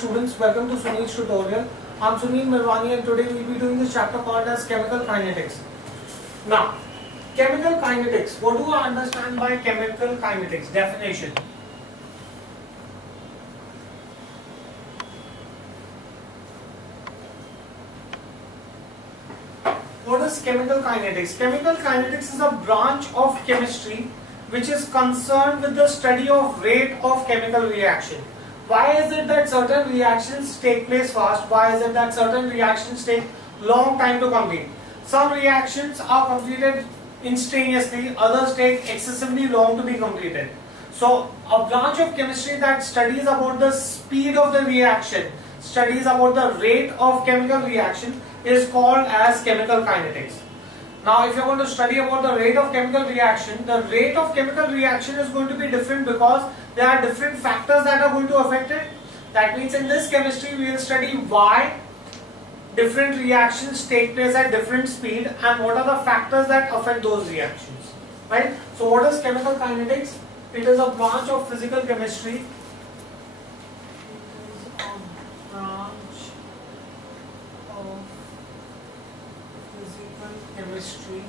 Students, welcome to Sunil's tutorial. I'm Sunil Mirwani and today we'll be doing this chapter called as chemical kinetics. Now, chemical kinetics. What do I understand by chemical kinetics? Definition. What is chemical kinetics? Chemical kinetics is a branch of chemistry which is concerned with the study of rate of chemical reaction. Why is it that certain reactions take place fast? Why is it that certain reactions take long time to complete? Some reactions are completed instantaneously, others take excessively long to be completed. So, a branch of chemistry that studies about the speed of the reaction, studies about the rate of chemical reaction is called as chemical kinetics. Now, if you are going to study about the rate of chemical reaction, the rate of chemical reaction is going to be different because there are different factors that are going to affect it. That means in this chemistry, we will study why different reactions take place at different speed and what are the factors that affect those reactions. Right? So, what is chemical kinetics? It is a branch of physical chemistry. Chemistry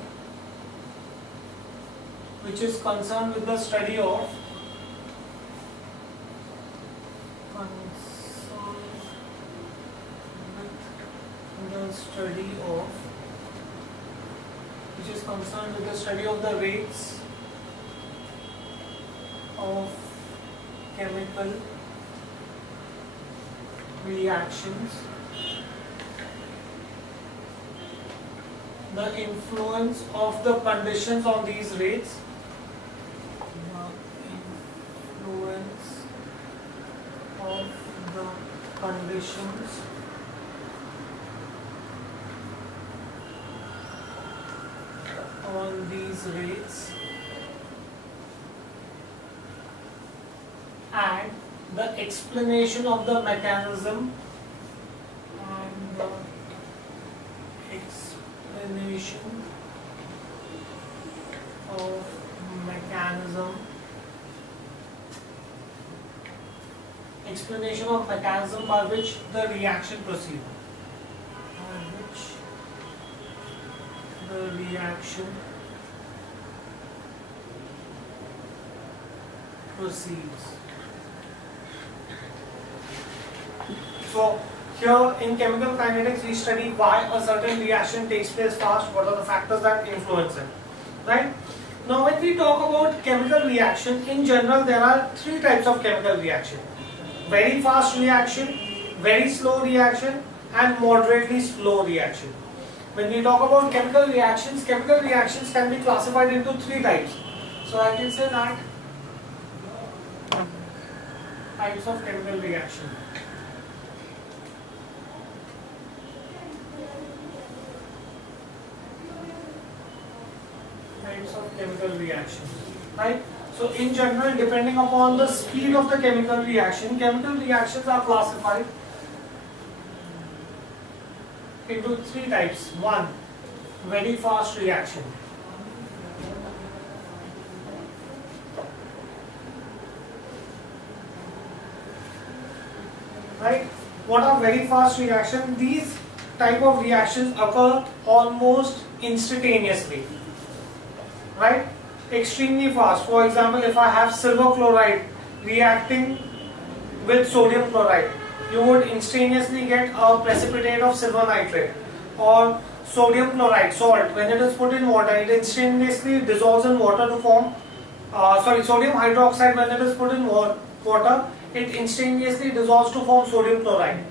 which is concerned with the study of the rates of chemical reactions, the influence of the conditions on these rates, and the explanation of the mechanism by which the reaction proceeds. So here in chemical kinetics we study why a certain reaction takes place fast, what are the factors that influence it. Right? Now when we talk about chemical reaction, in general there are three types of chemical reaction. Very fast reaction, very slow reaction and moderately slow reaction. When we talk about chemical reactions can be classified into three types. So I can say that types of chemical reaction. Right? So in general, depending upon the speed of the chemical reactions are classified into three types. One, very fast reaction. Right? What are very fast reactions? These type of reactions occur almost instantaneously. Right? Extremely fast. For example, if I have silver chloride reacting with sodium chloride, you would instantaneously get a precipitate of silver nitrate. Or sodium chloride, salt, when it is put in water, it instantaneously dissolves in water to form, sodium hydroxide, when it is put in water, it instantaneously dissolves to form sodium chloride.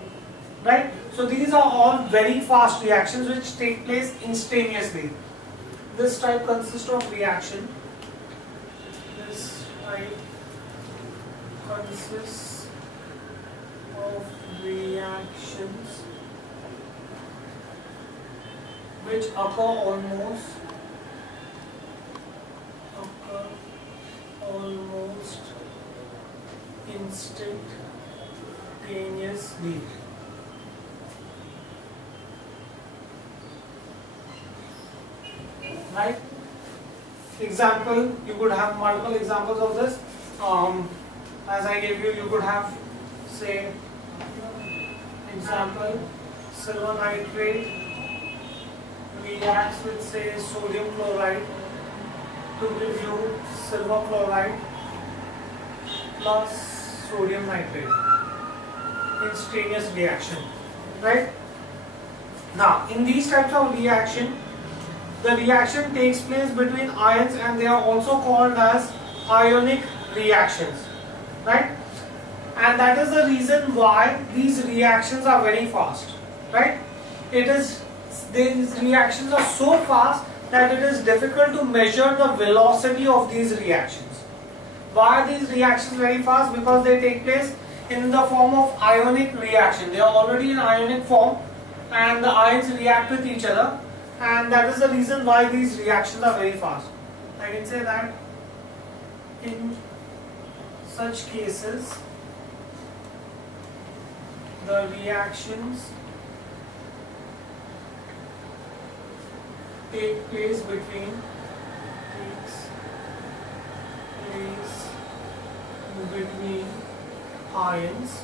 Right? So these are all very fast reactions which take place instantaneously. This type consists of reaction. This type consists of reactions which occur almost instantaneously. Right? Example, you could have multiple examples of this. As I gave you, you could have, say, Example, silver nitrate reacts with say sodium chloride to give you silver chloride plus sodium nitrate. Instantaneous reaction, right? Now, in these types of reaction, the reaction takes place between ions and they are also called as ionic reactions, right? And that is the reason why these reactions are very fast, right? These reactions are so fast that it is difficult to measure the velocity of these reactions. Why are these reactions very fast? Because they take place in the form of ionic reaction. They are already in ionic form and the ions react with each other, and that is the reason why these reactions are very fast. I can say that in such cases the reactions take place between ions,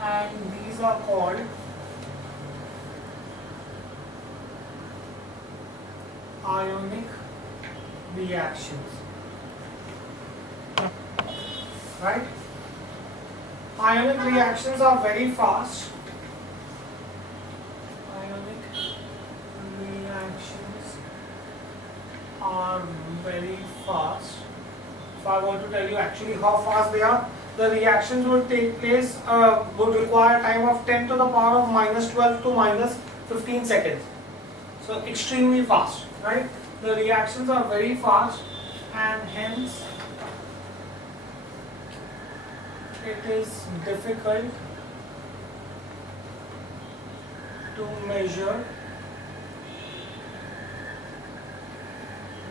and these are called ionic reactions, right? Ionic reactions are very fast. Ionic reactions are very fast. If I were to tell you actually how fast they are, the reactions would take place, would require time of 10 to the power of minus 12 to minus 15 seconds. So extremely fast, right? The reactions are very fast, and hence it is difficult to measure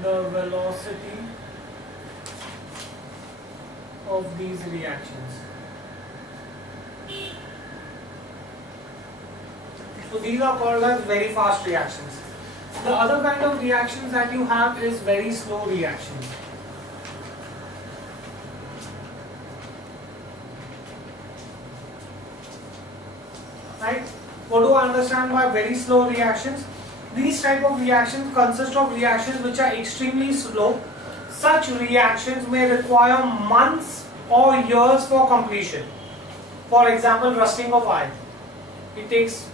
the velocity of these reactions. So these are called as very fast reactions. The other kind of reactions that you have is very slow reactions. Right? What do I understand by very slow reactions? These type of reactions consist of reactions which are extremely slow. Such reactions may require months or years for completion. For example, rusting of iron. It takes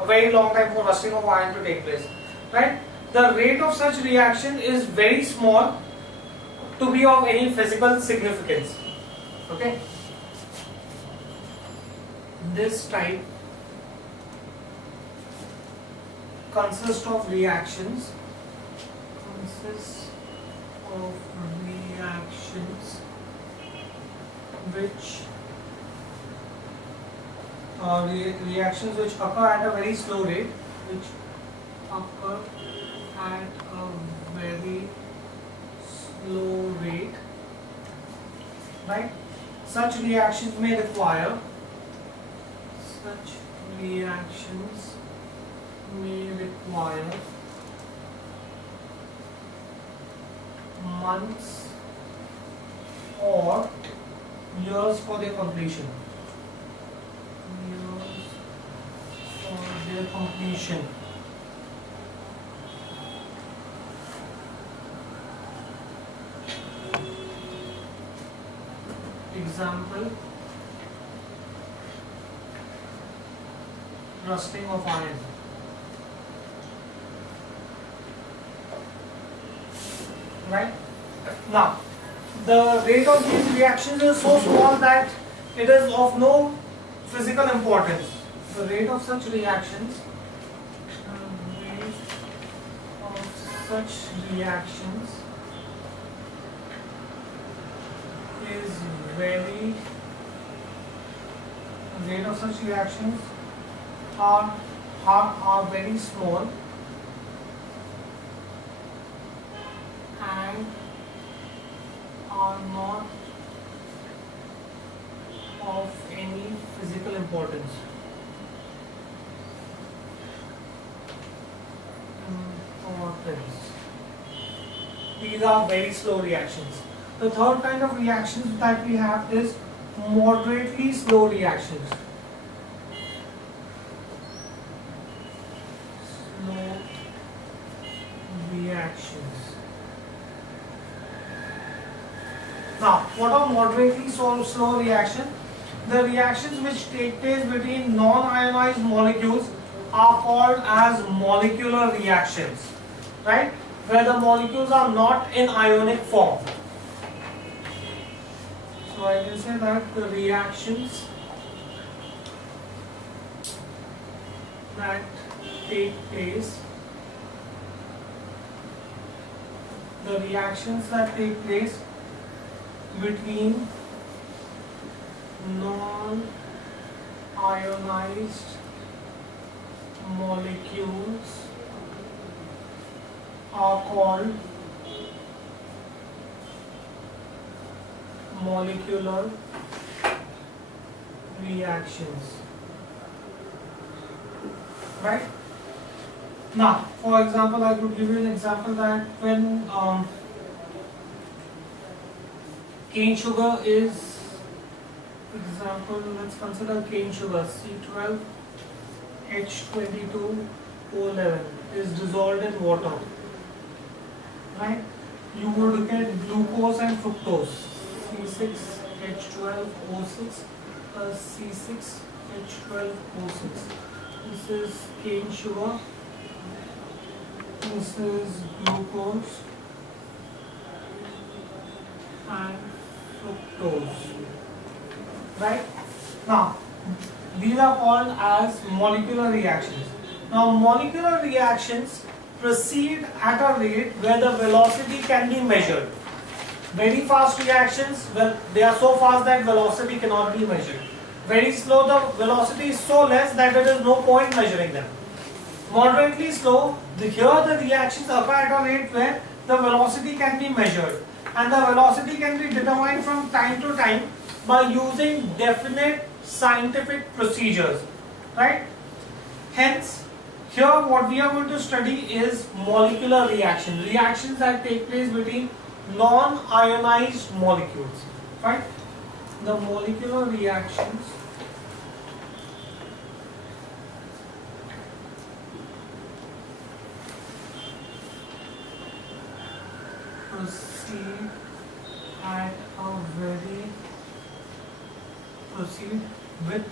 a very long time for rusting of iron to take place. Right? The rate of such reaction is very small to be of any physical significance. Okay? This type consists of reactions reactions which occur at a very slow rate, right? Such reactions may require months or years for their completion. Example, rusting of iron. Right? Now, the rate of these reactions is so small that it is of no physical importance. The rate of such reactions are very small and are not of any physical importance. These are very slow reactions. The third kind of reactions that we have is moderately slow reactions. Now, what are moderately slow reaction? The reactions which take place between non-ionized molecules are called as molecular reactions, right? Where the molecules are not in ionic form. So I can say that the reactions that take place, between non-ionized molecules are called molecular reactions, right? Now, for example, I could give you an example that when cane sugar is, example, let's consider cane sugar C12H22O11 is dissolved in water, right? You would get glucose and fructose, C6H12O6 plus C6H12O6. This is cane sugar, this is glucose and fructose, right? Now, these are called as molecular reactions. Now, molecular reactions proceed at a rate where the velocity can be measured. Very fast reactions, well, they are so fast that velocity cannot be measured. Very slow, the velocity is so less that there is no point measuring them. Moderately slow, here the reactions occur at a rate where the velocity can be measured, and the velocity can be determined from time to time by using definite scientific procedures, right? Hence, here what we are going to study is molecular reactions that take place between non-ionized molecules, right? The molecular reactions proceed with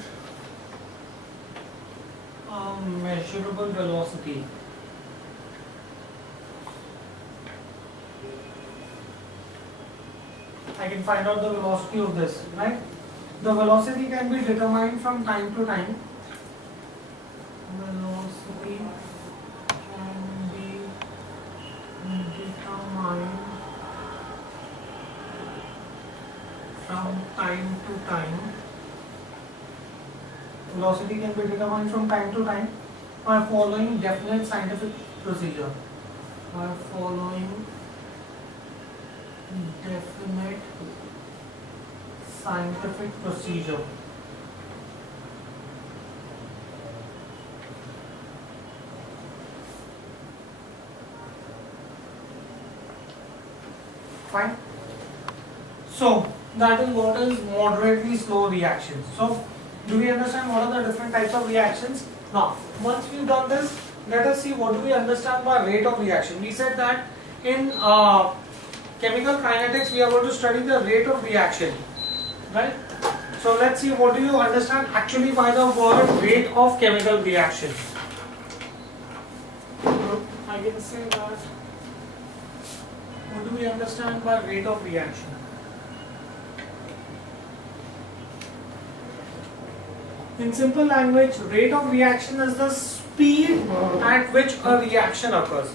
a measurable velocity. I can find out the velocity of this, right? The velocity can be determined from time to time. Velocity can be determined from time to time. Velocity can be determined from time to time by following definite scientific procedure. By following definite scientific procedure. Fine. So that is what is moderately slow reactions. So do we understand what are the different types of reactions? Now, once we've done this, let us see what do we understand by rate of reaction. We said that in chemical kinetics we are going to study the rate of reaction, right? So let's see what do you understand actually by the word rate of chemical reaction. I can say that what do we understand by rate of reaction? In simple language, rate of reaction is the speed at which a reaction occurs.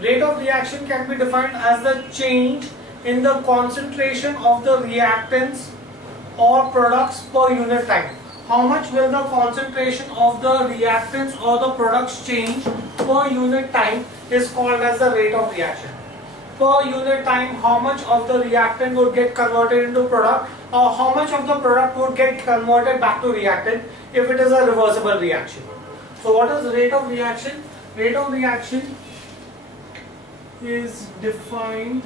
Rate of reaction can be defined as the change in the concentration of the reactants or products per unit time. How much will the concentration of the reactants or the products change per unit time is called as the rate of reaction. Per unit time, how much of the reactant would get converted into product, or how much of the product would get converted back to reactant if it is a reversible reaction. So what is rate of reaction? Rate of reaction is defined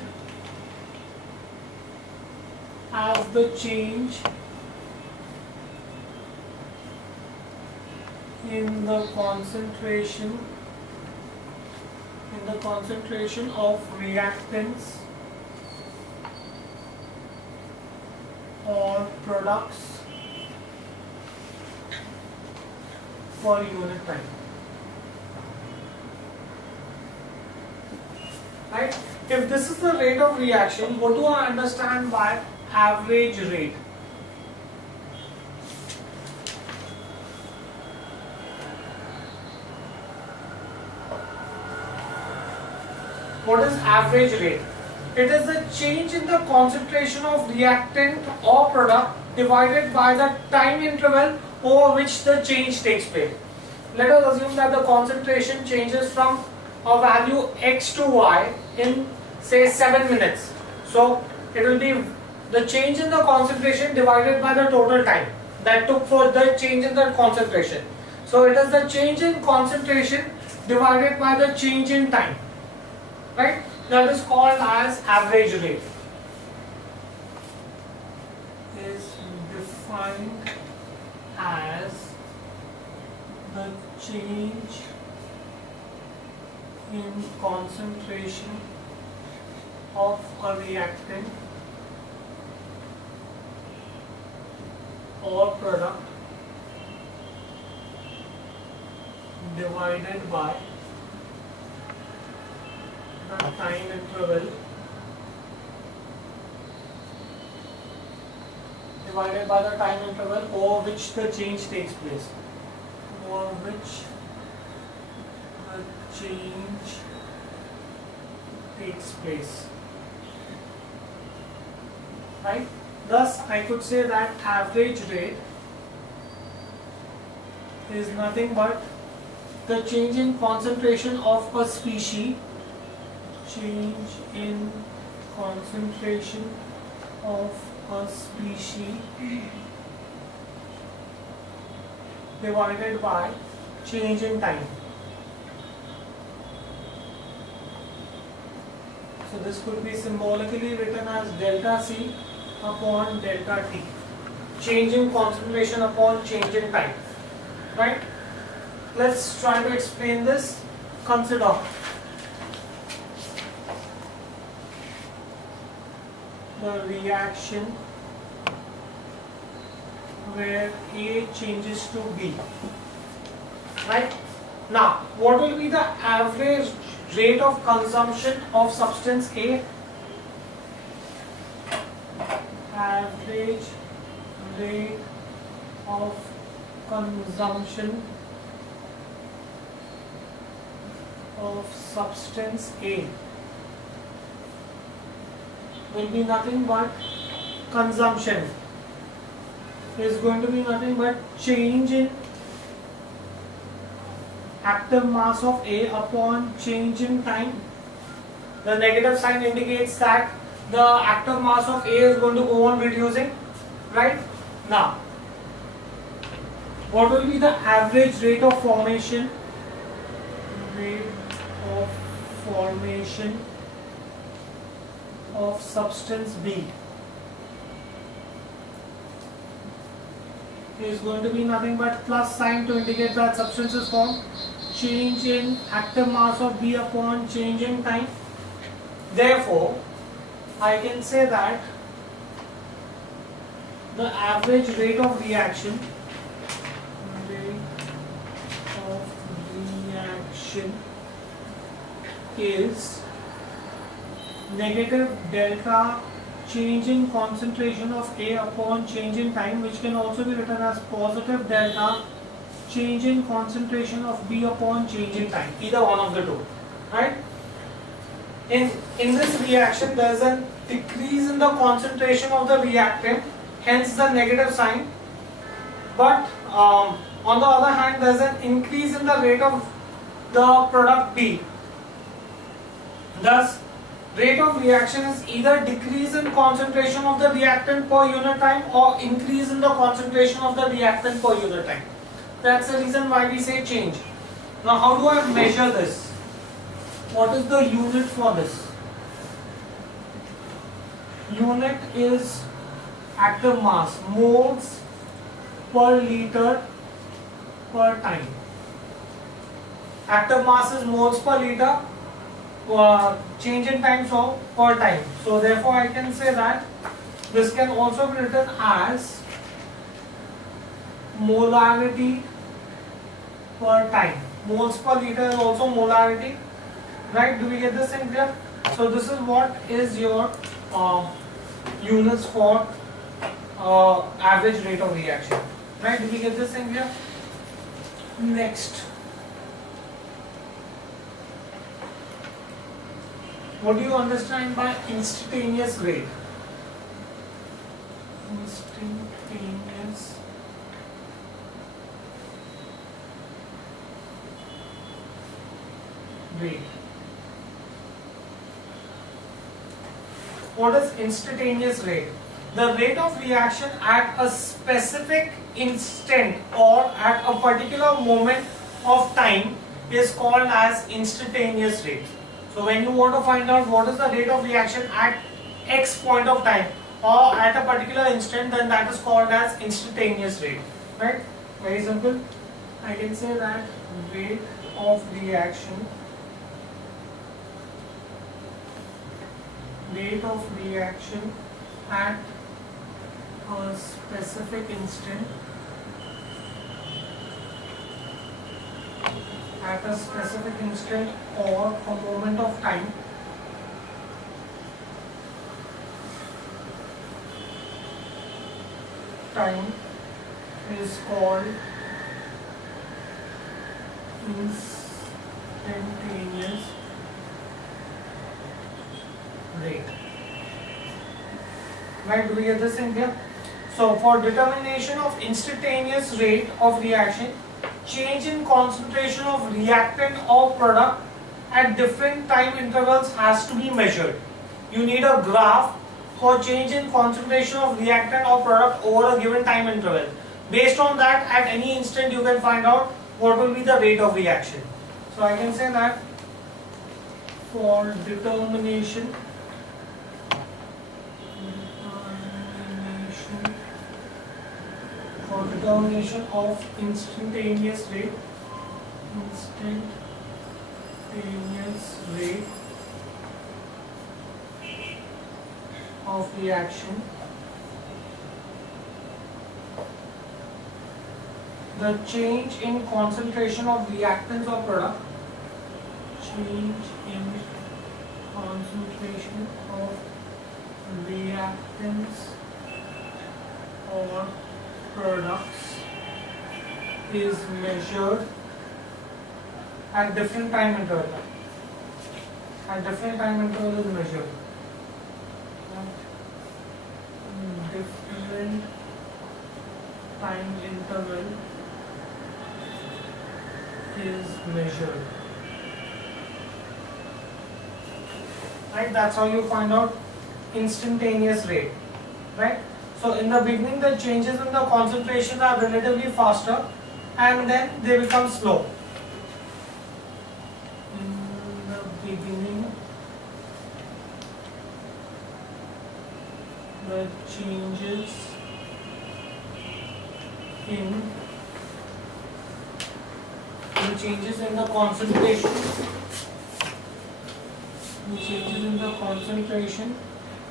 as the change in the concentration of reactants or products per unit time. Right? If this is the rate of reaction, what do I understand by average rate? What is average rate? It is the change in the concentration of reactant or product divided by the time interval over which the change takes place. Let us assume that the concentration changes from a value x to y in say 7 minutes. So it will be the change in the concentration divided by the total time that took for the change in the concentration. So it is the change in concentration divided by the change in time. Right? That is called as average rate. Is defined as the change in concentration of a reactant or product divided by the time interval over which the change takes place. Over which the change takes place. Right? Thus, I could say that average rate is nothing but the change in concentration of a species, change in concentration of a species divided by change in time. So this could be symbolically written as delta C upon delta T. Change in concentration upon change in time. Right? Let's try to explain this. Consider the reaction where A changes to B. Right? Now, what will be the average rate of consumption of substance A? Average rate of consumption of substance A will be nothing but consumption is going to be nothing but change in active mass of A upon change in time. The negative sign indicates that the active mass of A is going to go on reducing. Right? Now, what will be the average rate of formation? Rate of formation of substance B is going to be nothing but plus sign to indicate that substance is formed. Change in active mass of B upon change in time. Therefore, I can say that the average rate of reaction is negative delta change in concentration of A upon change in time, which can also be written as positive delta change in concentration of B upon change in time, either one of the two. Right? In this reaction, there is a decrease in the concentration of the reactant, hence the negative sign. But on the other hand, there is an increase in the rate of the product B. Thus, rate of reaction is either decrease in concentration of the reactant per unit time or increase in the concentration of the reactant per unit time. That's the reason why we say change. Now, how do I measure this? What is the unit for this? Unit is active mass, moles per liter per time. Active mass is moles per liter, change in time so per time. So therefore I can say that This can also be written as molarity per time. Moles per liter is also molarity, right? Do we get this in here? So this is what is your units for average rate of reaction, right? Do we get this in here? Next, what do you understand by instantaneous rate? Instantaneous rate. What is instantaneous rate? The rate of reaction at a specific instant or at a particular moment of time is called as instantaneous rate. So when you want to find out what is the rate of reaction at X point of time or at a particular instant, then that is called as instantaneous rate, right? Very simple. I can say that rate of reaction at a specific instant or a moment of time is called instantaneous rate. Right, do we get this in here? So for determination of instantaneous rate of reaction, change in concentration of reactant or product at different time intervals has to be measured. You need a graph for change in concentration of reactant or product over a given time interval. Based on that, at any instant you can find out what will be the rate of reaction. So I can say that for determination of instantaneous rate of reaction, the change in concentration of reactants or product, or products is measured at different time intervals. At different time intervals is measured. Different time interval is measured. Right? That's how you find out instantaneous rate. Right? So in the beginning, the changes in the concentration are relatively faster, and then they become slow. In the beginning, the changes in the concentration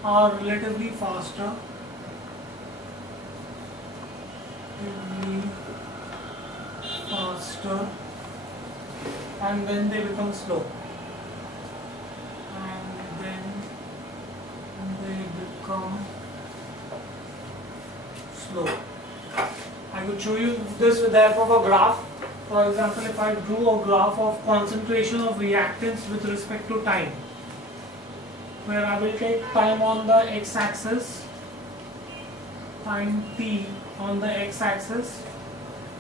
are relatively faster. And then they become slow, I could show you this with the help of a graph. For example, if I drew a graph of concentration of reactants with respect to time, where I will take time on the x-axis, time t on the x-axis,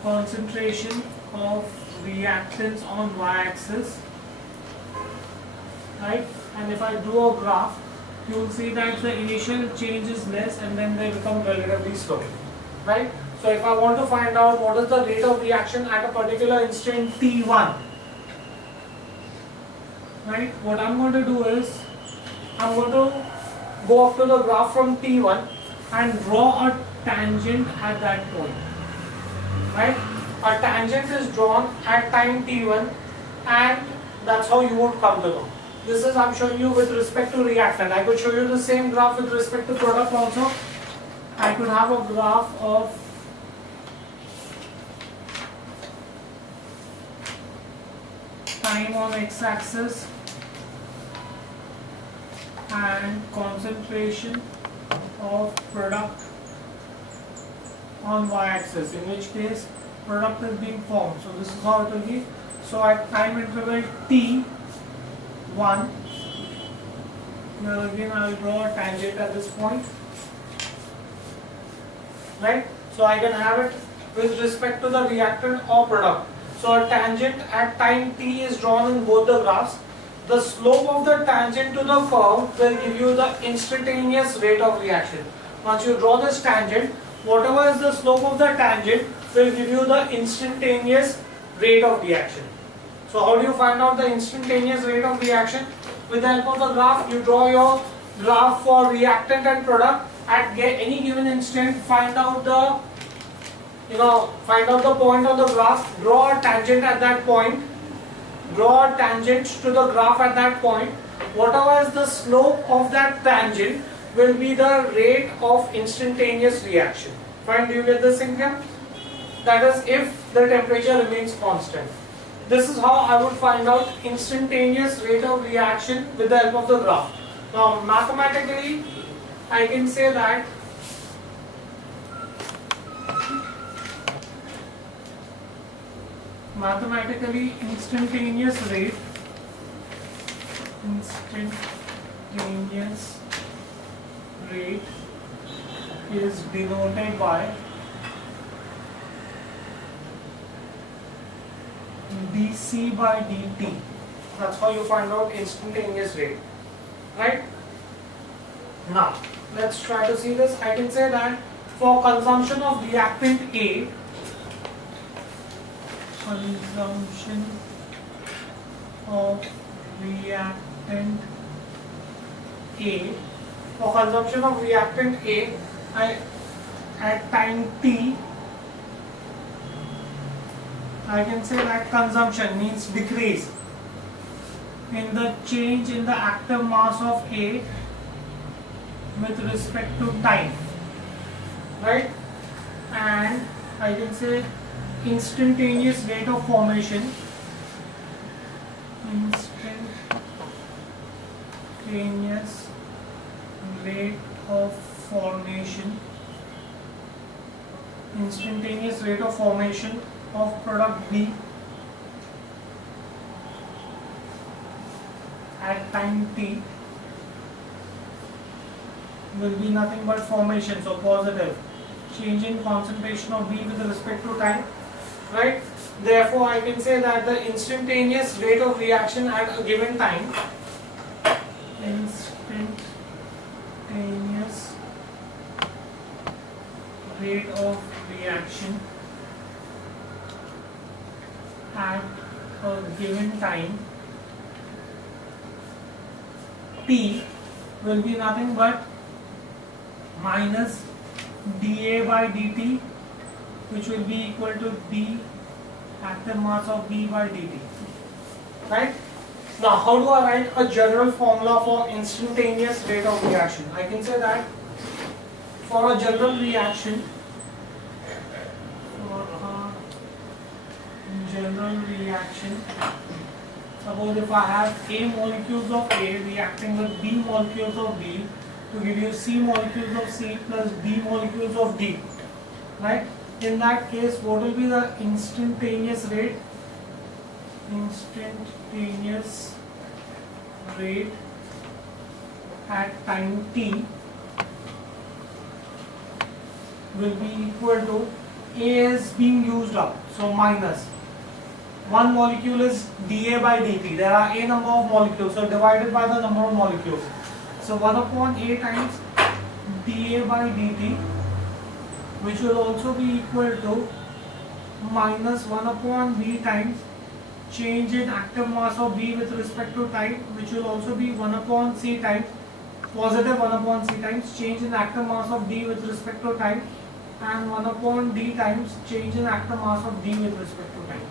concentration of reactants on y-axis, right? And if I draw a graph, you will see that the initial change is less and then they become relatively slow, right? So if I want to find out what is the rate of reaction at a particular instant t1, right? What I'm going to do is, I'm going to go up to the graph from t1 and draw a tangent at that point, right? A tangent is drawn at time t1, and that's how you would come to know. This is I'm showing you with respect to reactant. I could show you the same graph with respect to product also. I could have a graph of time on x-axis and concentration of product on y-axis, in which case product is being formed. So this is how it will be. So at time interval t1, now again I will draw a tangent at this point, right? So I can have it with respect to the reactant or product. So a tangent at time t is drawn in both the graphs. The slope of the tangent to the curve will give you the instantaneous rate of reaction. Once you draw this tangent, whatever is the slope of the tangent will give you the instantaneous rate of reaction. So how do you find out the instantaneous rate of reaction? With the help of the graph, you draw your graph for reactant and product. At any given instant, find out the point on the graph, draw a tangent at that point, draw a tangent to the graph at that point. Whatever is the slope of that tangent will be the rate of instantaneous reaction. Fine, do you get this in here? That is if the temperature remains constant. This is how I would find out instantaneous rate of reaction with the help of the graph. Now mathematically, I can say that instantaneous rate is denoted by dc by dt. That's how you find out instantaneous rate, right? Now let's try to see this. I can say that for consumption of reactant A, for consumption of reactant A, at time t, I can say that consumption means decrease in the change in the active mass of A with respect to time, right? And I can say instantaneous rate of formation, instantaneous rate of formation of product B at time t will be nothing but formation, so positive change in concentration of B with respect to time, right? Therefore I can say that the instantaneous rate of reaction at a given time, instantaneous rate of reaction at a given time t will be nothing but minus dA by dt, which will be equal to d active mass of B by dt, right? Now how do I write a general formula for instantaneous rate of reaction? I can say that for a general reaction, suppose if I have A molecules of A reacting with B molecules of B to give you C molecules of C plus D molecules of D, right? In that case, what will be the instantaneous rate? Instantaneous rate at time t will be equal to A is being used up, so minus one molecule is dA by dt. There are A number of molecules, so divided by the number of molecules. So 1 upon A times dA by dt, which will also be equal to minus 1 upon B times change in active mass of B with respect to time, which will also be 1 upon C times, positive 1 upon C times change in active mass of D with respect to time, and 1 upon D times change in active mass of D with respect to time.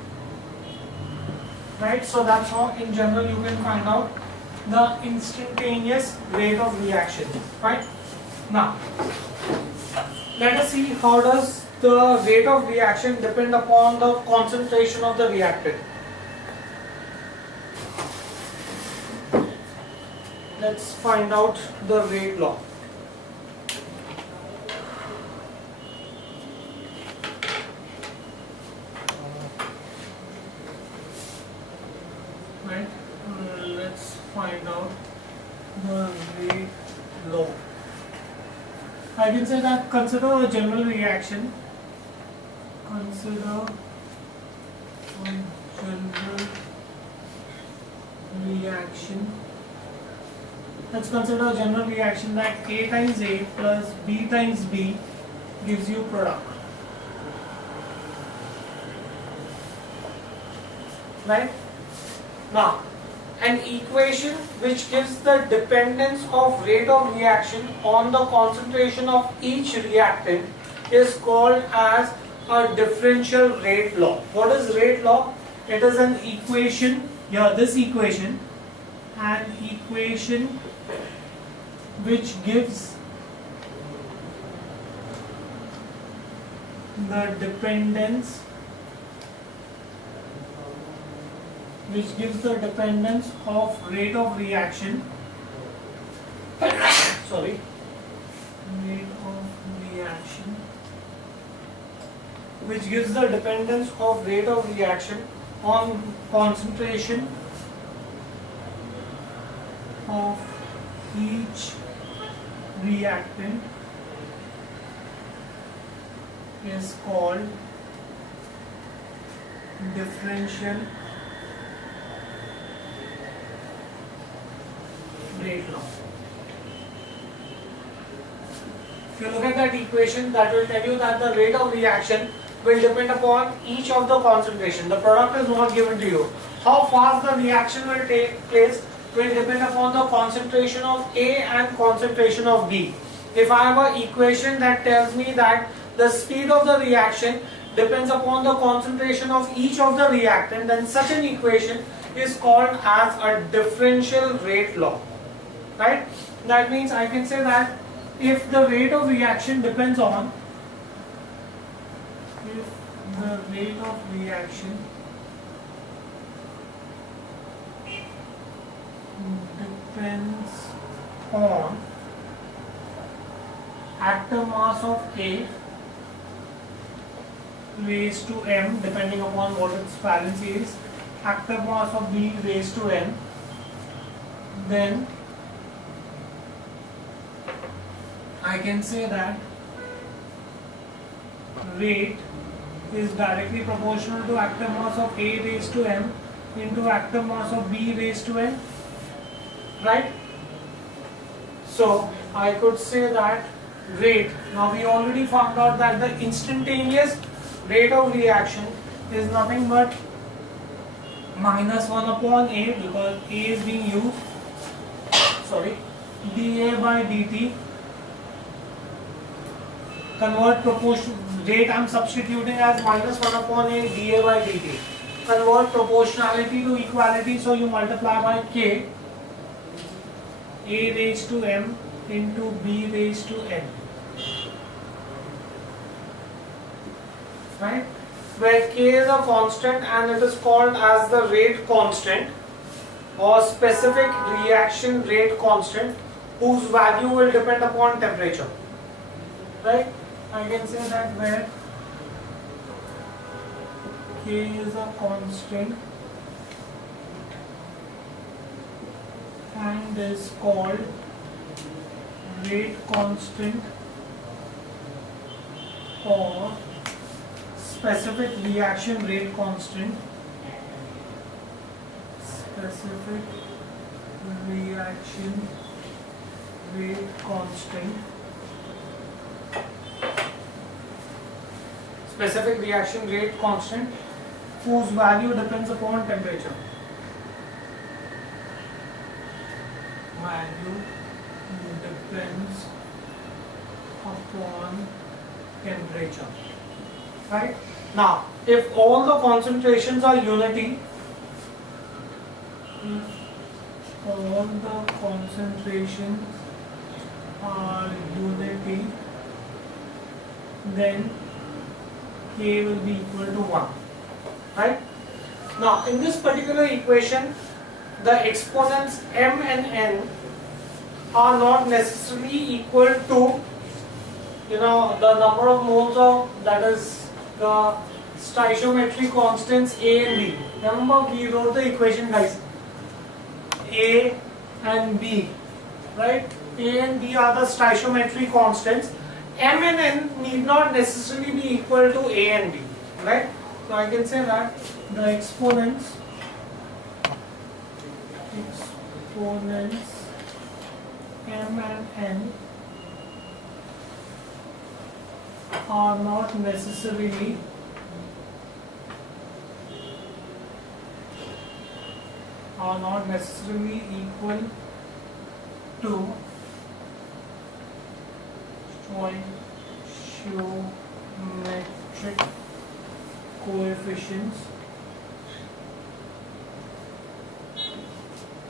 Right, so that's how in general you can find out the instantaneous rate of reaction. Right? Now, let us see how does the rate of reaction depend upon the concentration of the reactant. Let's find out the rate law. Right? Let's find out the rate law. I can say that consider a general reaction. Consider a general reaction. Let's consider a general reaction that A times A plus B times B gives you product. Right? Now, an equation which gives the dependence of rate of reaction on the concentration of each reactant is called as a differential rate law. What is rate law? It is an equation, this equation, an equation which gives the dependence of rate of reaction rate of reaction which gives the dependence of rate of reaction on concentration of each reactant is called differential rate law. If you look at that equation, that will tell you that the rate of reaction will depend upon each of the concentration. The product is not given to you. How fast the reaction will take place will depend upon the concentration of A and concentration of B. If I have an equation that tells me that the speed of the reaction depends upon the concentration of each of the reactant, then such an equation is called as a differential rate law. Right? That means I can say that if the rate of reaction depends on active mass of A raised to m, depending upon what its valency is, active mass of B raised to n, then I can say that rate is directly proportional to active mass of A raised to m into active mass of B raised to n. Right? So I could say that rate, now we already found out that the instantaneous rate of reaction is nothing but minus 1 upon A, because A is being used, dA by dt. Convert proportion rate, I am substituting as minus 1 upon A dA by dt. Convert proportionality to equality, so you multiply by K, A raised to m into B raised to n. Right? Where K is a constant and it is called as the rate constant or specific reaction rate constant, whose value will depend upon temperature. Right? I can say that where K is a constant and is called rate constant or specific reaction rate constant, specific reaction rate constant, specific reaction rate constant whose value depends upon temperature. Value depends upon temperature. Right? Now, if all the concentrations are unity, all the concentrations are unity, then K will be equal to 1, right? Now in this particular equation, the exponents m and n are not necessarily equal to, the number of moles of, that is the stoichiometry constants A and B. Remember we wrote the equation, guys, A and B, right? A and B are the stoichiometry constants. M and N need not necessarily be equal to A and B, right? So I can say that the exponents M and N are not necessarily equal to stoichiometric coefficients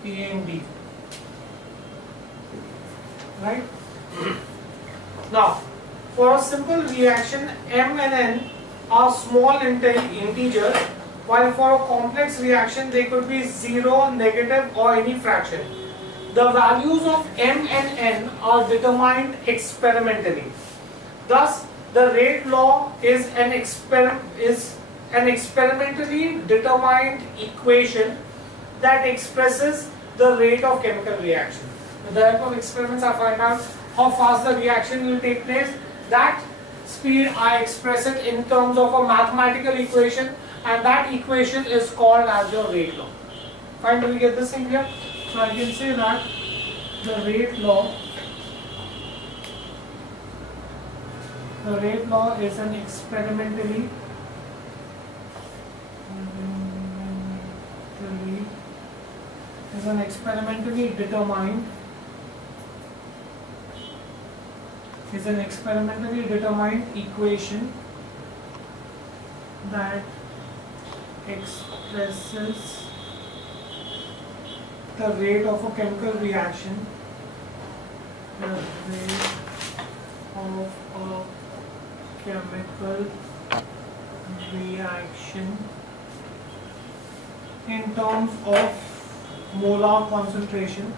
A and B, right? Now, for a simple reaction, M and N are small integers, while for a complex reaction they could be 0, negative or any fraction. The values of M and N are determined experimentally. Thus, the rate law is an experimentally determined equation that expresses the rate of chemical reaction. With the help of experiments, I find out how fast the reaction will take place. That speed I express it in terms of a mathematical equation, and that equation is called as your rate law. Fine, do we get this in here? So I can say that the rate law is an experimentally determined equation that expresses the rate of a chemical reaction, in terms of molar concentration,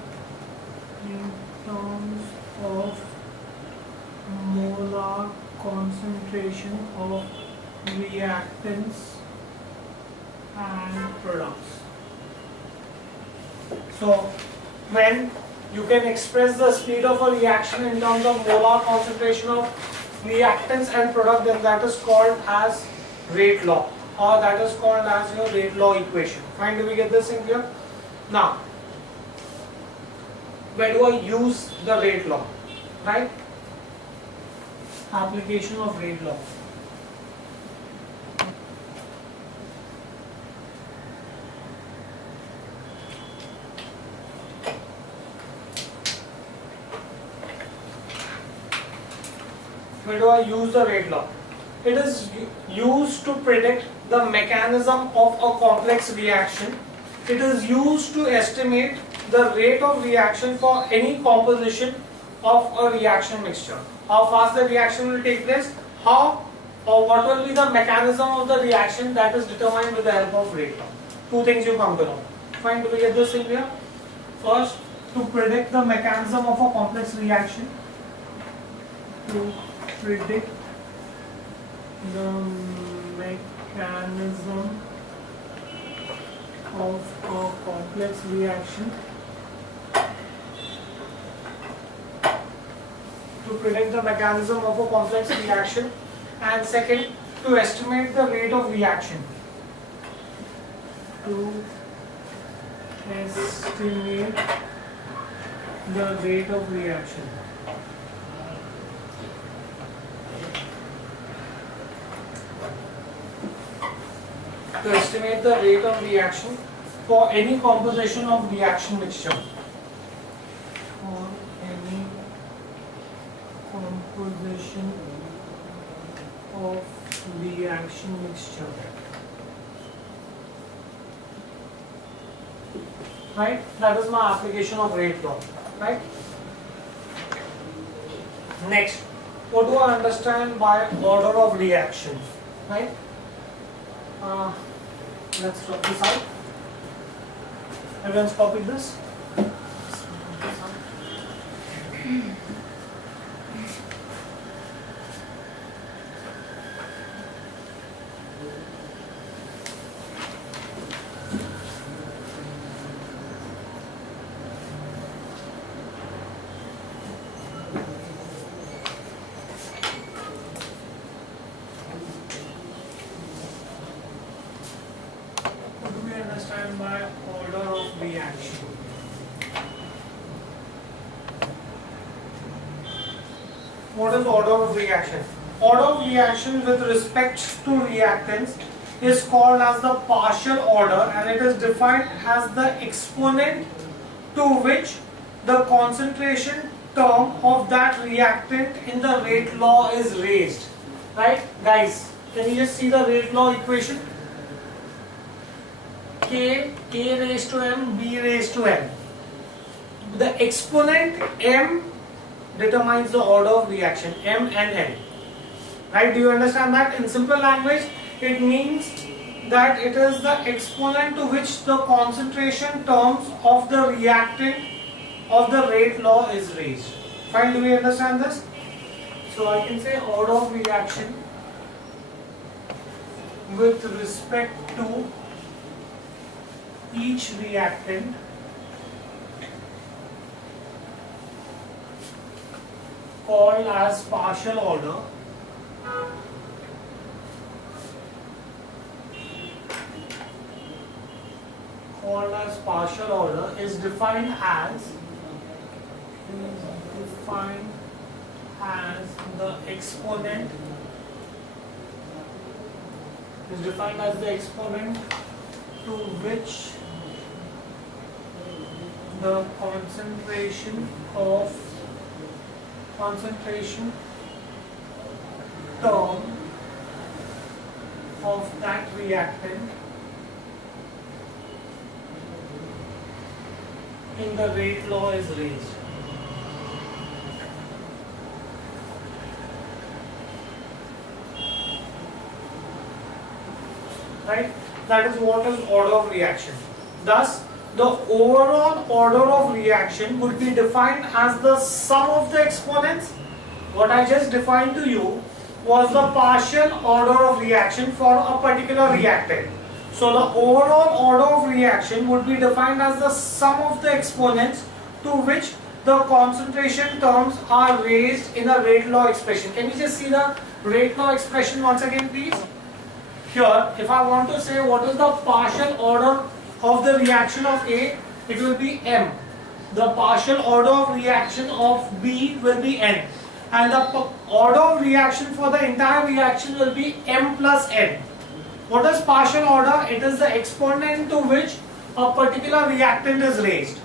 of reactants and products. So when you can express the speed of a reaction in terms of molar concentration of reactants and product, then that is called as rate law, or that is called as your rate law equation. Fine, do we get this in here? Now, where do I use the rate law? Right? Application of rate law. Where do I use the rate law? It is used to predict the mechanism of a complex reaction. It is used to estimate the rate of reaction for any composition of a reaction mixture. How fast the reaction will take place, what will be the mechanism of the reaction, that is determined with the help of rate law. Two things you come to know. Fine, do we get this in here? First, to predict the mechanism of a complex reaction. To predict the mechanism of a complex reaction. And second, to estimate the rate of reaction. To estimate the rate of reaction. To estimate the rate of reaction for any composition of reaction mixture. For any composition of reaction mixture. right? That is my application of rate law, right? Next, what do I understand by order of reaction, right? Let's drop this out. Everyone's copied this? What do we understand by order of reaction? What is order of reaction? Order of reaction with respect to reactants is called as the partial order, and it is defined as the exponent to which the concentration term of that reactant in the rate law is raised. Right, guys? Can you just see the rate law equation? K raised to m, B raised to n. The exponent m determines the order of reaction, m and n. Right? Do you understand that? In simple language, it means that it is the exponent to which the concentration terms of the reactant of the rate law is raised. Fine, do we understand this? So I can say order of reaction with respect to each reactant called as partial order is defined as the exponent to which the concentration term of that reactant in the rate law is raised. Right? That is what is order of reaction. Thus, the overall order of reaction would be defined as the sum of the exponents. What I just defined to you was the partial order of reaction for a particular reactant. So the overall order of reaction would be defined as the sum of the exponents to which the concentration terms are raised in a rate law expression. Can you just see the rate law expression once again, please? Here, if I want to say what is the partial order of the reaction of A, it will be M. The partial order of reaction of B will be N. And the order of reaction for the entire reaction will be M plus N. What is partial order? It is the exponent to which a particular reactant is raised.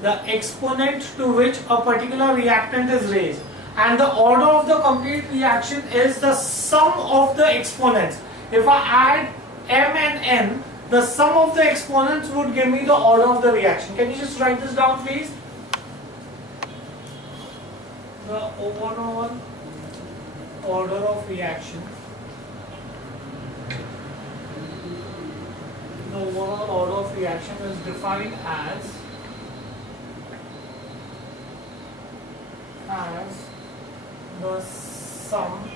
The exponent to which a particular reactant is raised. And the order of the complete reaction is the sum of the exponents. If I add M and N, the sum of the exponents would give me the order of the reaction. Can you just write this down, please? The overall order of reaction. The overall order of reaction is defined as the sum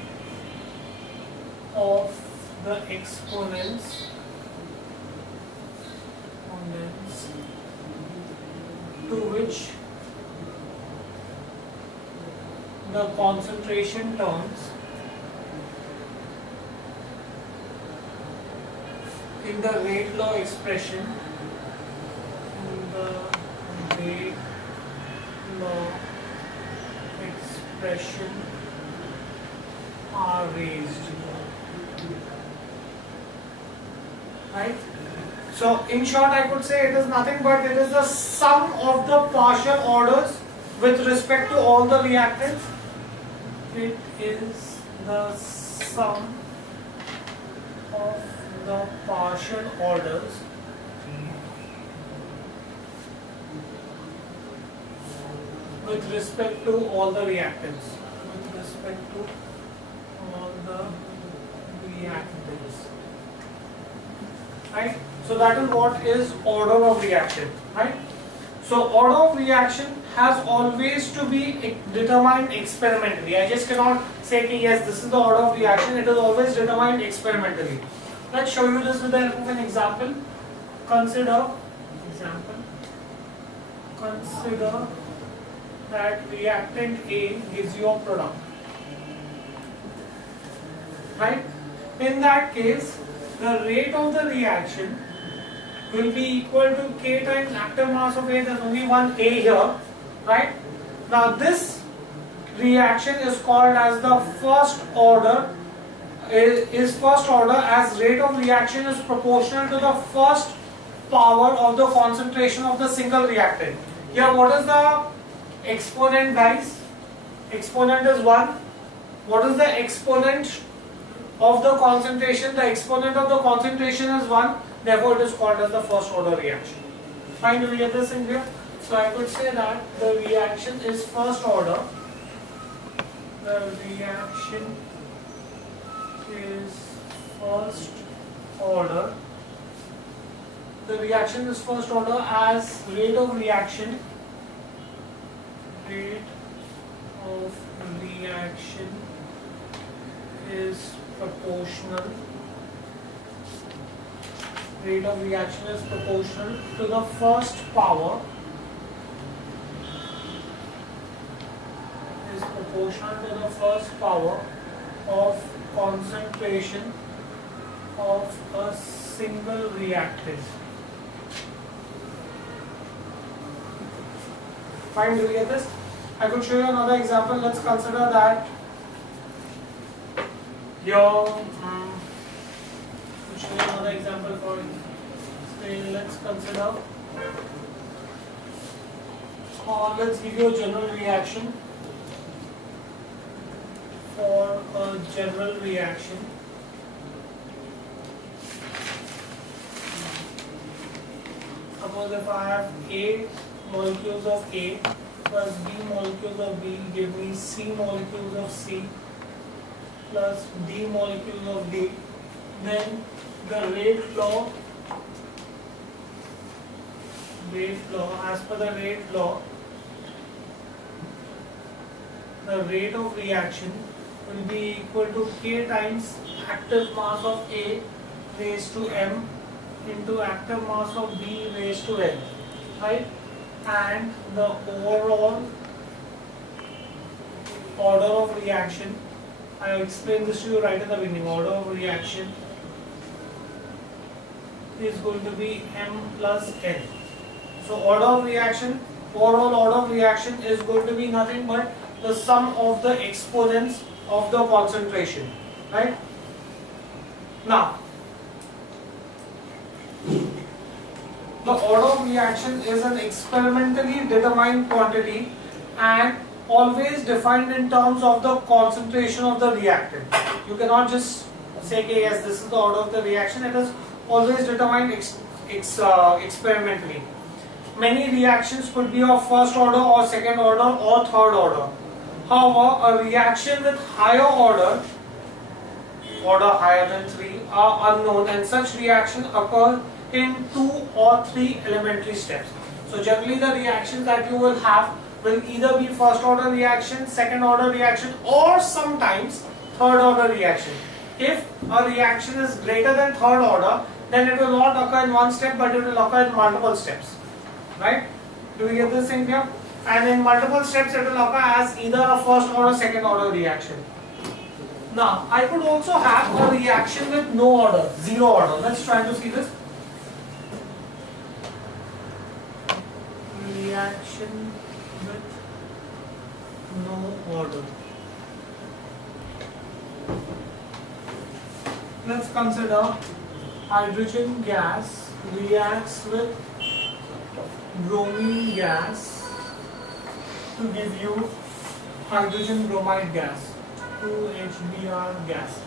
of the exponents to which the concentration terms in the rate law expression are raised. Right? So in short, I could say it is nothing but it is the sum of the partial orders with respect to all the reactants. It is the sum of the partial orders with respect to all the reactants. With respect to all the reactants. Right? So that is what is order of reaction. Right? So order of reaction has always to be determined experimentally. I just cannot say that yes, this is the order of reaction. It is always determined experimentally. Let's show you this with the help of an example. Consider that reactant A gives you a product. Right? In that case, the rate of the reaction will be equal to K times active mass of A. There's only one A here. Right? Now this reaction is called as the first order. Is first order as rate of reaction is proportional to the first power of the concentration of the single reactant. Here what is the exponent, guys? Exponent is 1. What is the exponent of the concentration? The exponent of the concentration is 1. Therefore it is called as the first order reaction. Fine, do we get this in here? So I could say that the reaction is first order. The reaction is first order. The reaction is first order as rate of reaction is proportional. Rate of reaction is proportional to the first power. Is proportional to the first power of concentration of a single reactant. Fine, do we get this? I could show you another example. Let's consider that here. I'll show you another example for you. Let's consider. Let's give you a general reaction. For a general reaction, suppose if I have A molecules of A plus B molecules of B give me C molecules of C plus D molecules of D, then the rate law, as per the rate law, the rate of reaction will be equal to K times active mass of A raised to M into active mass of B raised to N, right? And the overall order of reaction, I explained this to you right in the beginning, order of reaction is going to be M plus N. So order of reaction, overall order of reaction is going to be nothing but the sum of the exponents of the concentration, right? Now, the order of reaction is an experimentally determined quantity and always defined in terms of the concentration of the reactant. You cannot just say, okay, yes, this is the order of the reaction. It is always determined experimentally. Many reactions could be of first order or second order or third order. However, a reaction with higher order higher than 3, are unknown, and such reactions occur in 2 or 3 elementary steps. So generally the reactions that you will have will either be first order reaction, second order reaction, or sometimes third order reaction. If a reaction is greater than third order, then it will not occur in one step, but it will occur in multiple steps. Right? Do we get this in here? And in multiple steps it will occur as either a first or a second order reaction. Now, I could also have a reaction with no order, zero order. Let's try to see this. Reaction with no order. Let's consider hydrogen gas reacts with bromine gas to give you hydrogen bromide gas, 2HBr gas,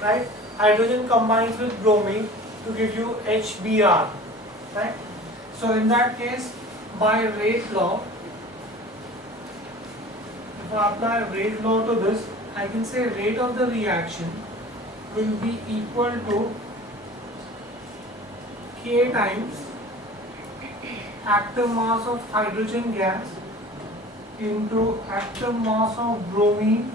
right? Hydrogen combines with bromine to give you HBr, right? So in that case, by rate law, if I apply rate law to this, I can say rate of the reaction will be equal to K times active mass of hydrogen gas into active mass of bromine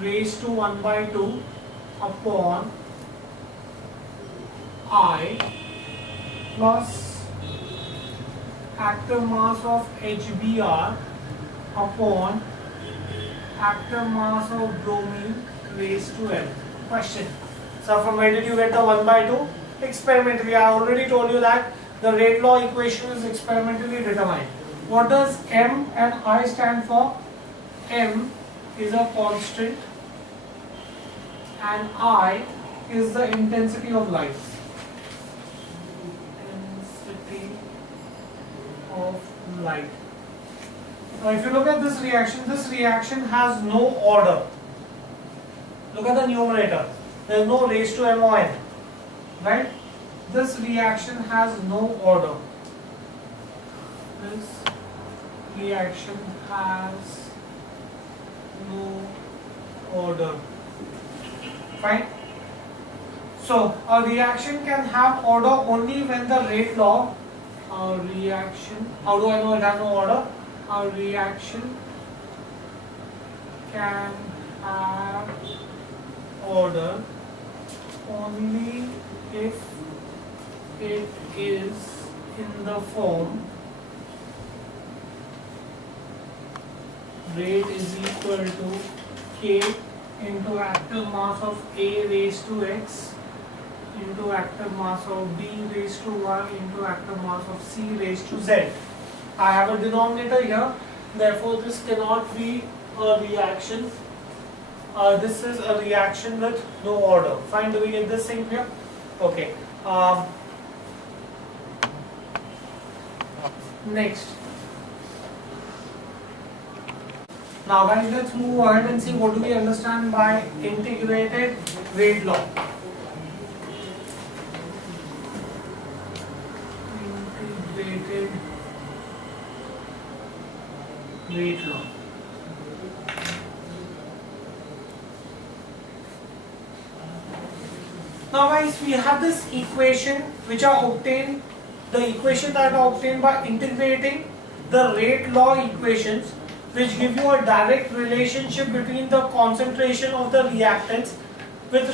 raised to 1 by 2 upon I plus active mass of HBr upon active mass of bromine raised to L. Question. So from where did you get the 1 by 2? Experimentally. I already told you that the rate law equation is experimentally determined. What does M and I stand for? M is a constant and I is the intensity of light. Intensity of light. Now if you look at this reaction has no order. Look at the numerator. There is no raised to M or N. Right? This reaction has no order. This reaction has no order. Fine? So a reaction can have order only when the rate law reaction, how do I know it has no order? A reaction can have order only if it is in the form rate is equal to K into active mass of A raised to X into active mass of B raised to Y into active mass of C raised to Z. I have a denominator here, therefore this cannot be a reaction. This is a reaction with no order. Fine, do we get this thing here? Okay. Next. Now guys, let's move ahead and see what do we understand by integrated rate law. Integrated rate law. Now guys, we have this equation which are obtained, the equation that are obtained by integrating the rate law equations, which give you a direct relationship between the concentration of the reactants with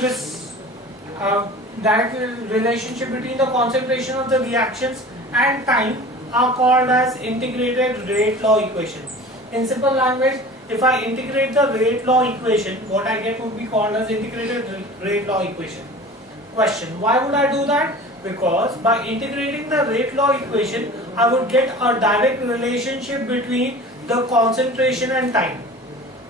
direct relationship between the concentration of the reactions and time are called as integrated rate law equation. In simple language, if I integrate the rate law equation, what I get would be called as integrated rate law equation. Question. Why would I do that? Because by integrating the rate law equation, I would get a direct relationship between the concentration and time.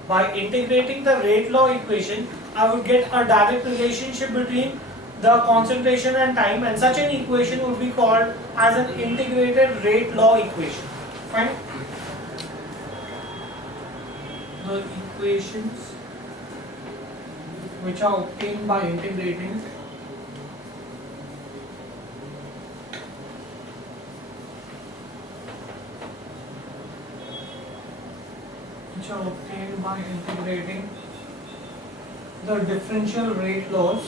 By integrating the rate law equation, I would get a direct relationship between the concentration and time, and such an equation would be called as an integrated rate law equation. Fine? The equations which are obtained by integrating the differential rate laws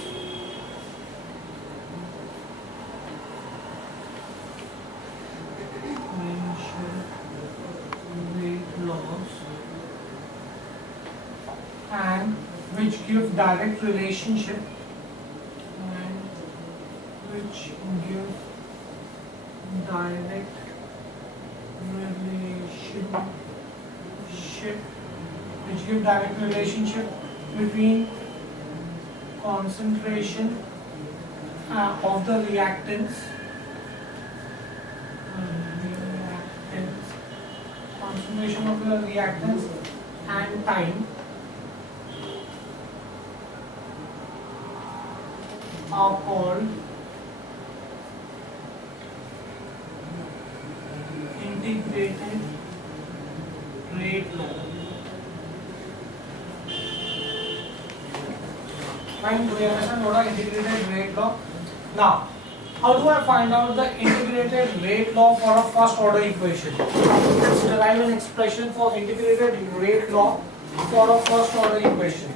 and which give direct relationship between concentration of the reactants and time are called integrated rate law. Fine, do you understand what are integrated rate law? Now, How do I find out the integrated rate law for a first order equation? Let's derive an expression for integrated rate law for a first order equation.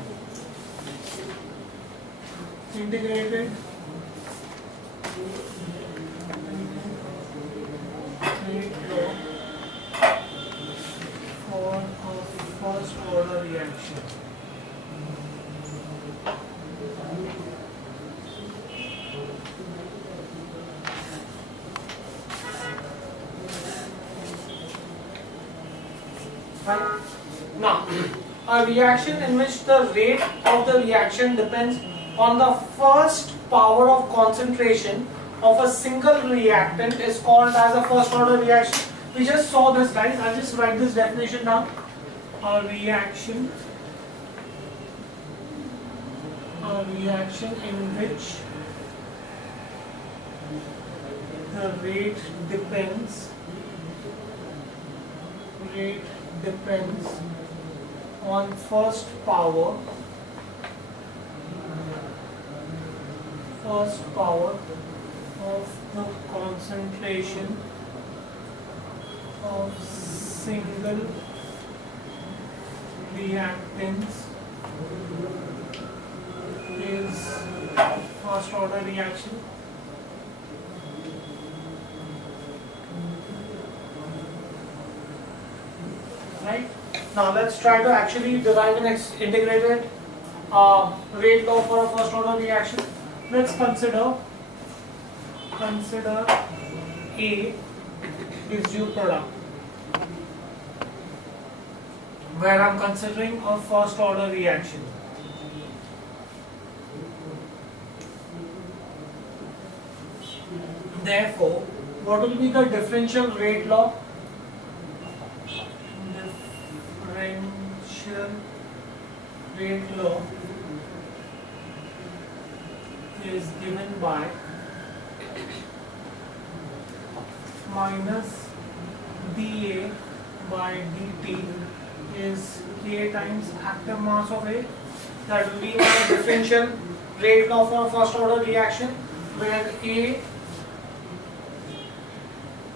Integrated rate law for a first order reaction. Right? Now, a reaction in which the rate of the reaction depends on the first power of concentration of a single reactant is called as a first order reaction. We just saw this, guys. I'll just write this definition down. A reaction in which the rate depends on first power of the concentration of single reactants is first order reaction. Right? Now let's try to actually derive an integrated rate law for a first order reaction. Let's consider A gives you product, where I'm considering a first order reaction. Therefore, what will be the differential rate law? Differential rate law is given by minus dA by dt is K times active mass of A. That will be my differential rate law for a first order reaction, where A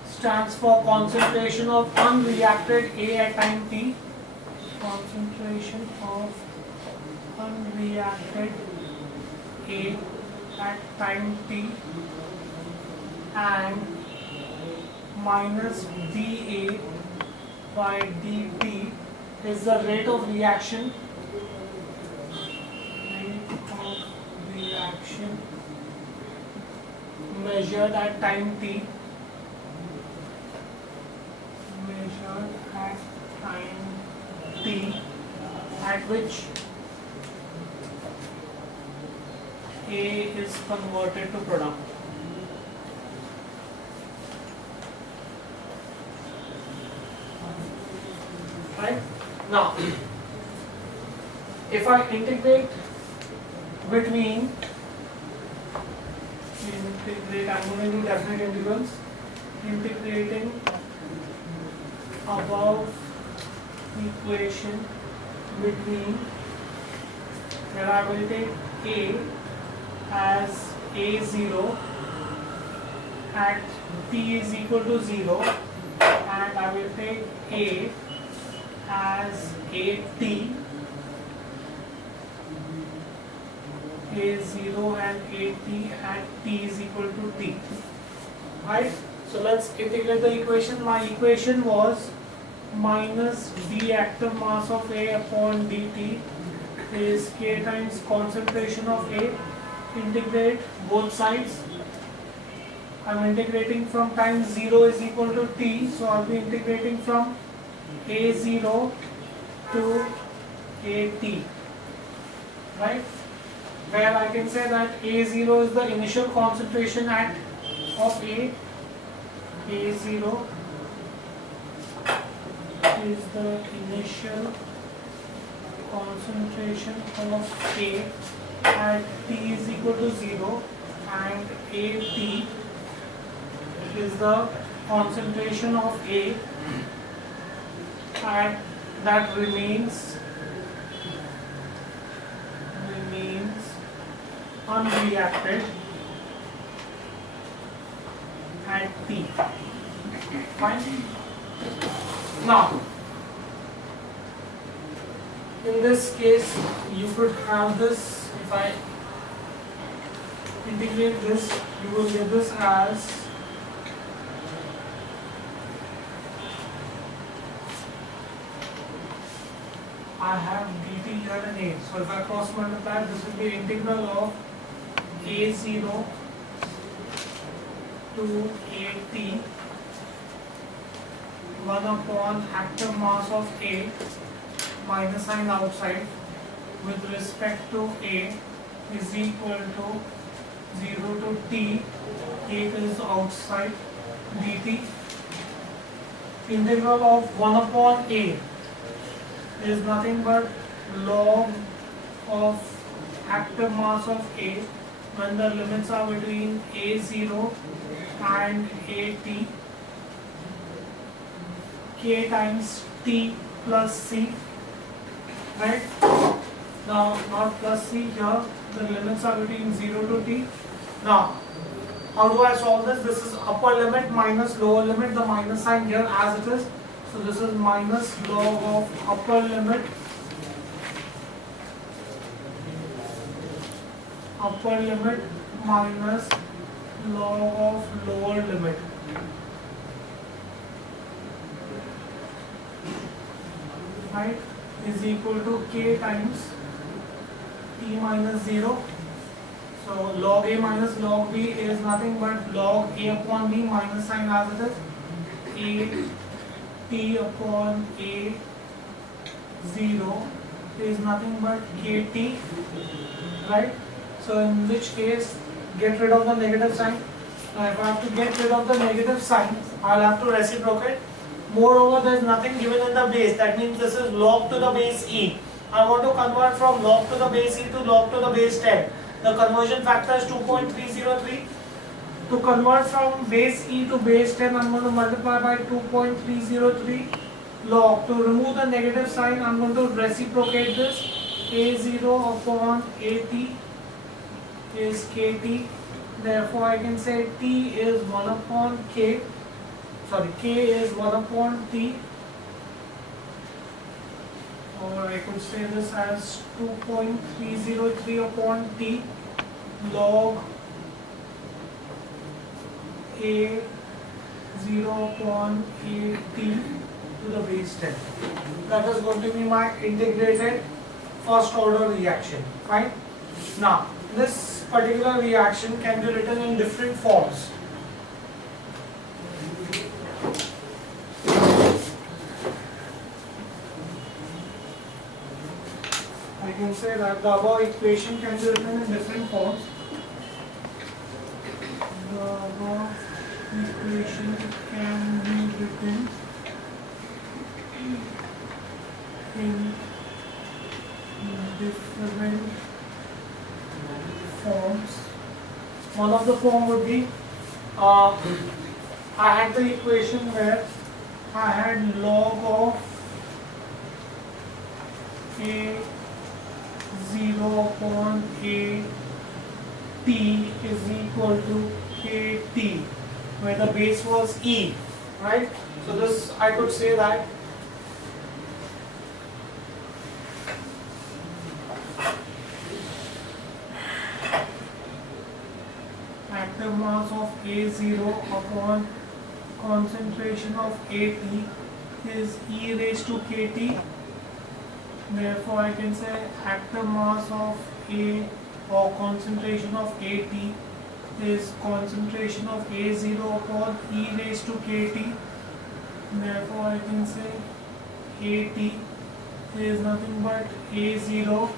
stands for concentration of unreacted A at time t, concentration of unreacted A at time t, and minus dA by dt is the rate of reaction measured at time t, at which A is converted to product. Right? Now, if I integrate between, I'm going to do definite integrals, integrating above equation between, where I will take A as A0 at t is equal to 0, and I will take A as AT, A0 and AT at t is equal to t. Right? So let's integrate the equation. My equation was minus d active mass of A upon dt is K times concentration of A. Integrate both sides. I'm integrating from time 0 is equal to t, so I'll be integrating from A0 to AT, right? Where I can say that A0 is the initial concentration of A. A0 is the initial concentration of A at t is equal to 0, and AT is the concentration of A at that remains unreacted T. Fine. Now, in this case, you could have this. If I integrate this, you will get this as I have dt here and a. So if I cross multiply, this will be integral of a0 to at 1 upon active mass of A minus sign outside with respect to A is equal to 0 to t, A is outside, dt. Integral of 1 upon A is nothing but log of active mass of A when the limits are between A0 and AT, K times T plus C, right? Now, not plus C here, the limits are between 0 to T. Now, how do I solve this? This is upper limit minus lower limit, the minus sign here as it is. So this is minus log of upper limit minus log of lower limit. Right, is equal to K times T minus 0. So log A minus log B is nothing but log A upon B minus sign as it is. A T upon A 0 is nothing but KT, right? So in which case, get rid of the negative sign. Now if I have to get rid of the negative sign, I'll have to reciprocate. Moreover, there is nothing given in the base. That means this is log to the base e. I want to convert from log to the base e to log to the base 10. The conversion factor is 2.303. To convert from base e to base 10, I am going to multiply by 2.303 log. To remove the negative sign, I am going to reciprocate this. A0 upon AT is KT. Therefore, I can say T is 1 upon K. Sorry, K is 1 upon T. Or I could say this as 2.303 upon T log A 0 upon AT to the base 10. That is going to be my integrated first order reaction. Fine. Now, this particular reaction can be written in different forms. I can say that the above equation can be written in different forms. The above equation can be written in different forms. One of the form would be I had the equation where I had log of A 0 upon A T is equal to KT, where the base was E, right? So this I could say that active mass of A0 upon concentration of AT is E raised to KT. Therefore, I can say active mass of A or concentration of AT is concentration of A0 upon E raised to KT. Therefore, I can say AT is nothing but A0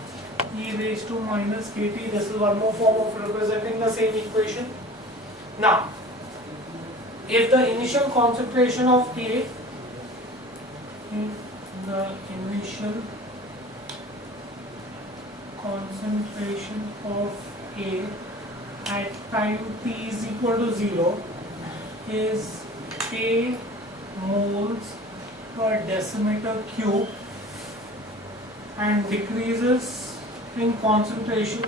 E raised to minus KT. This is one more form of representing the same equation. Now, if the initial concentration of A, concentration of A at time t is equal to 0 is A moles per decimeter cube and decreases in concentration,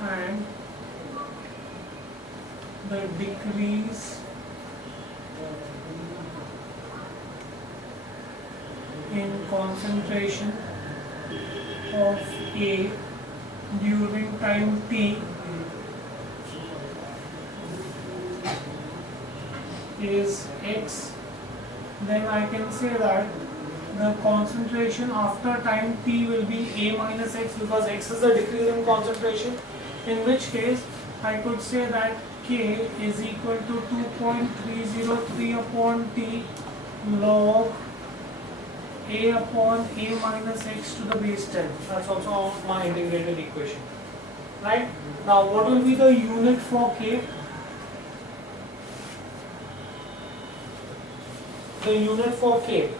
and the decrease in concentration of A during time t is x, then I can say that the concentration after time t will be A minus x, because x is a decrease in concentration, in which case I could say that K is equal to 2.303 upon t log A upon A minus x to the base 10. That's also my integrated equation. Right? Now what will be the unit for K? The unit for K,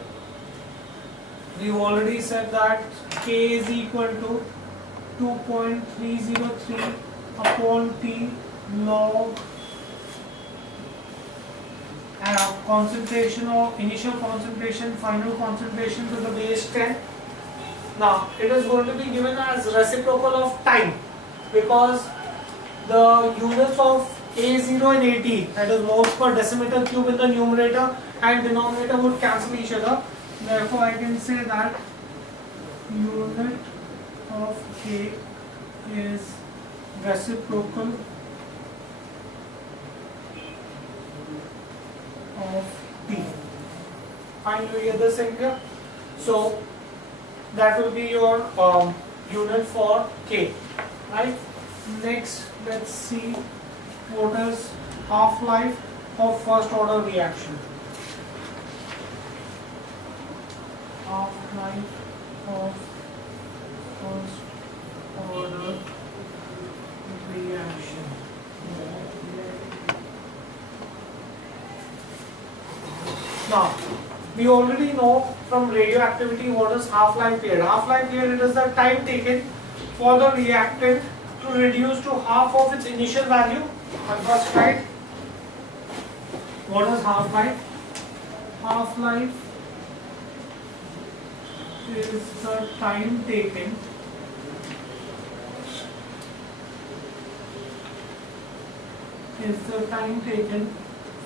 we've already said that K is equal to 2.303 upon T log concentration or initial concentration, final concentration to the base 10. Now it is going to be given as reciprocal of time, because the units of A0 and AT, that is moles per decimeter cube in the numerator and denominator, would cancel each other. Therefore I can say that unit of K is reciprocal of T. Fine, you get this in here? So that will be your unit for K. Right? Next, let's see what is half-life of first order reaction. Half-life of first order reaction. Now, we already know from radioactivity what is half-life period. Half-life period, it is the time taken for the reactant to reduce to half of its initial value. I'll first write what is half-life. Half-life is the time taken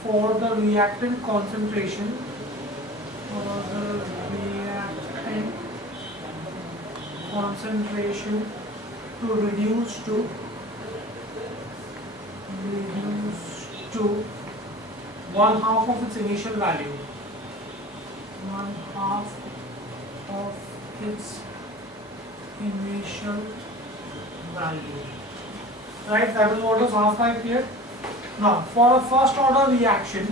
for the reactant concentration to reduce to one half of its initial value. One half of its initial value. Right? That is what is half-life period. Now, for a first order reaction,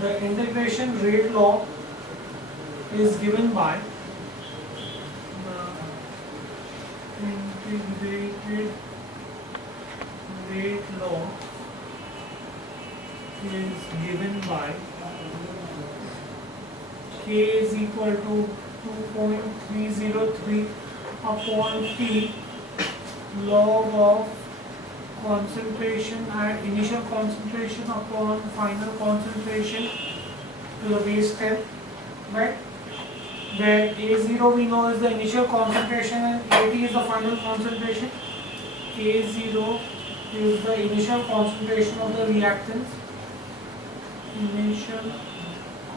the integration rate law is given by K is equal to 2.303 upon T log of concentration at initial concentration upon final concentration to the base 10, right? Where A0 we know is the initial concentration and AT is the final concentration. A0 is the initial concentration of the reactants. Initial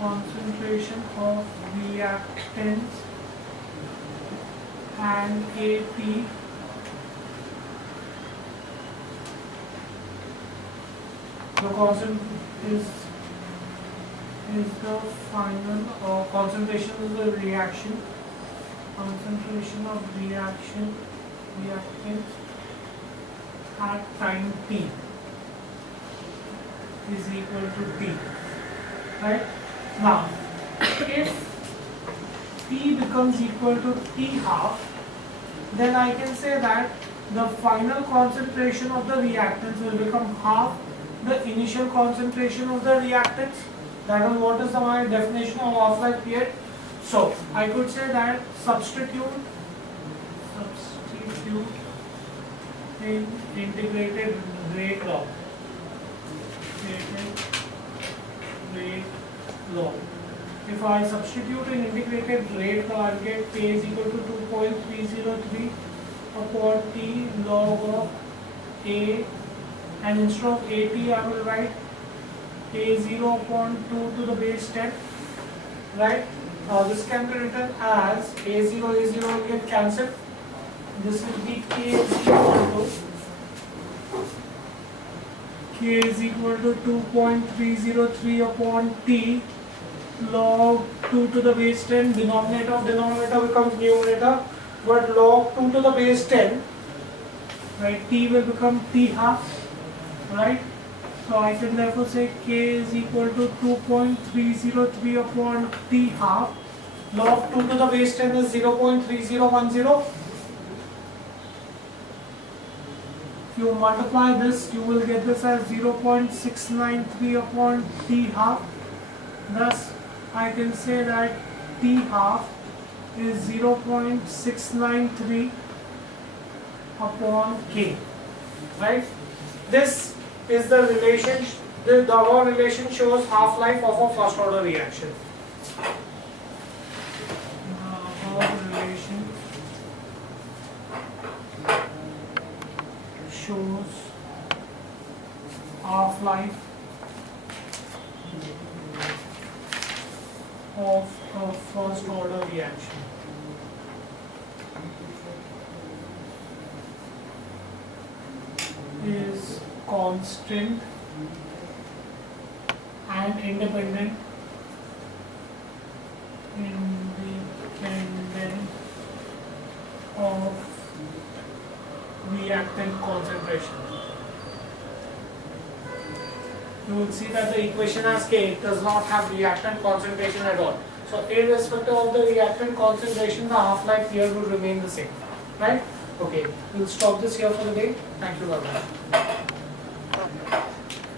concentration of reactants, and AP the constant is the final concentration of the reaction, concentration of reactants at time t is equal to T. Right? Now, if T becomes equal to T half, then I can say that the final concentration of the reactants will become half the initial concentration of the reactants. That is what is my definition of half-life period. So, I could say that substitute in integrated rate law. If I substitute in integrated rate law, I will get K is equal to 2.303 upon T log of A, and instead of AT I will write A0 upon 2 to the base 10, right? This can be written as A0 will get cancelled. This will be K is equal to 2.303 upon T log 2 to the base 10. Denominator becomes numerator, but log 2 to the base 10, right? T will become T half, right? So I can therefore say K is equal to 2.303 upon T half. Log 2 to the base 10 is 0.3010. If you multiply this, you will get this as 0.693 upon T half. Thus, I can say that T half is 0.693 upon K, right? This is the relation, the above relation shows half-life of a first order reaction. The above relation shows half-life of a first order reaction. Is constant and independent of reactant concentration. You will see that the equation as K does not have reactant concentration at all. So irrespective of the reactant concentration, the half-life here will remain the same, right? Okay, we'll stop this here for the day. Thank you very much.